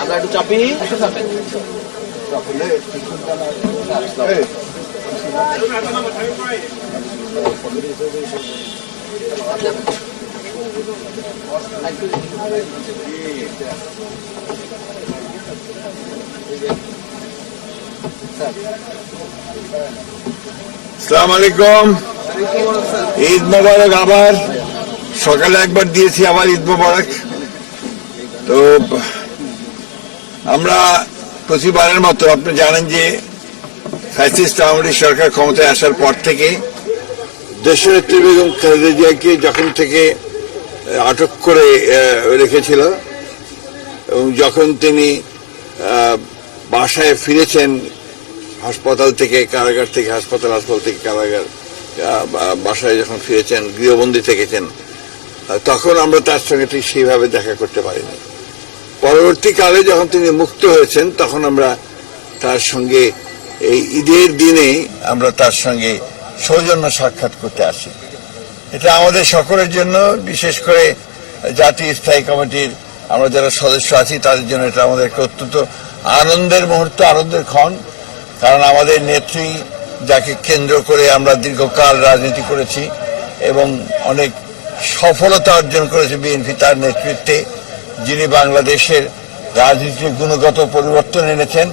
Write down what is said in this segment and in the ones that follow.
আমরা একটু চাপি আসসালামু আলাইকুম। ঈদ মোবারক। আবার সকালে একবার দিয়েছি, আবার ঈদ মোবারক। তো আমরা প্রতিবারের মতো আপনি জানেন যে ফ্যাসিস্ট আওয়ামী সরকার ক্ষমতায় আসার পর থেকে দেশনেত্রী বেগম খালেদা জিয়াকে যখন থেকে আটক করে রেখেছিল এবং যখন তিনি বাসায় ফিরেছেন হাসপাতাল থেকে, কারাগার থেকে হাসপাতাল, হাসপাতাল থেকে কারাগার, বাসায় যখন ফিরেছেন, গৃহবন্দী থেকেছেন, তখন আমরা তার সঙ্গে ঠিক সেইভাবে দেখা করতে পারিনি। পরবর্তীকালে যখন তিনি মুক্ত হয়েছেন তখন আমরা তার সঙ্গে এই ঈদের দিনে আমরা তার সঙ্গে সৌজন্য সাক্ষাৎ করতে আসি। এটা আমাদের সকলের জন্য, বিশেষ করে জাতীয় স্থায়ী কমিটির আমরা যারা সদস্য আছি তাদের জন্য এটা আমাদের একটা অত্যন্ত আনন্দের মুহূর্ত, আনন্দের ক্ষণ। কারণ আমাদের নেত্রী, যাকে কেন্দ্র করে আমরা দীর্ঘকাল রাজনীতি করেছি এবং অনেক সফলতা অর্জন করেছে বিএনপি তার নেতৃত্বে, যিনি বাংলাদেশের রাজনীতির গুণগত পরিবর্তন এনেছেন,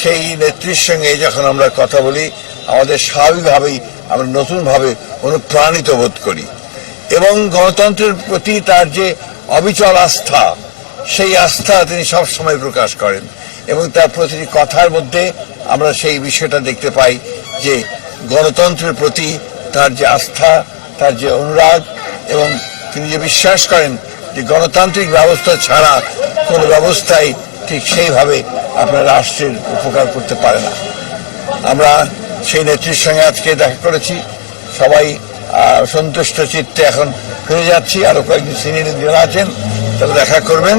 সেই নেত্রীর সঙ্গে যখন আমরা কথা বলি আমাদের স্বাভাবিকভাবেই আমরা নতুনভাবে অনুপ্রাণিত বোধ করি এবং গণতন্ত্রের প্রতি তার যে অবিচল আস্থা, সেই আস্থা তিনি সবসময় প্রকাশ করেন এবং তার প্রতিটি কথার মধ্যে আমরা সেই বিষয়টা দেখতে পাই যে গণতন্ত্রের প্রতি তার যে আস্থা, তার যে অনুরাগ, এবং তিনি যে বিশ্বাস করেন যে গণতান্ত্রিক ব্যবস্থা ছাড়া কোনো ব্যবস্থাই ঠিক সেইভাবে আপনার রাষ্ট্রের উপকার করতে পারে না। আমরা সেই নেত্রীর সঙ্গে আজকে দেখা করেছি, সবাই সন্তুষ্ট চিত্তে এখন ফিরে যাচ্ছি। আরো কয়েকজন সিনিয়র যারা আছেন তারা দেখা করবেন,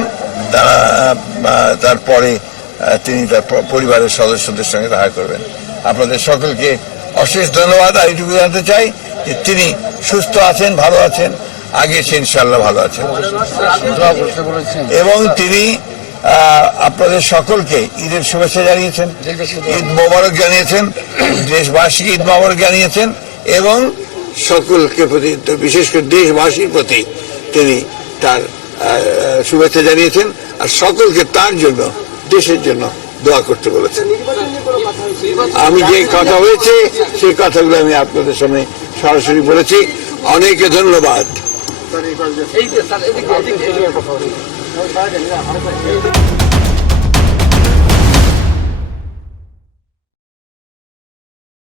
তারপরে তিনি তার পরিবারের সদস্যদের সঙ্গে দেখা করবেন। আপনাদের সকলকে অশেষ ধন্যবাদ। আর এইটুকু জানতে চাই যে তিনি সুস্থ আছেন, ভালো আছেন, আগে সে ইনশাল্লাহ ভালো আছেন এবং তিনি আপনাদের সকলকে ঈদের শুভেচ্ছা জানিয়েছেন, ঈদ মোবারক জানিয়েছেন, দেশবাসীকে ঈদ মোবারক জানিয়েছেন এবং সকলকে প্রতি, বিশেষ করে দেশবাসীর প্রতি তিনি তার শুভেচ্ছা জানিয়েছেন আর সকলকে তার জন্য, দেশের জন্য দোয়া করতে বলেছেন। আমি যে কথা হয়েছে সেই কথাগুলো আমি আপনাদের সামনে সরাসরি বলেছি। অনেকে ধন্যবাদ।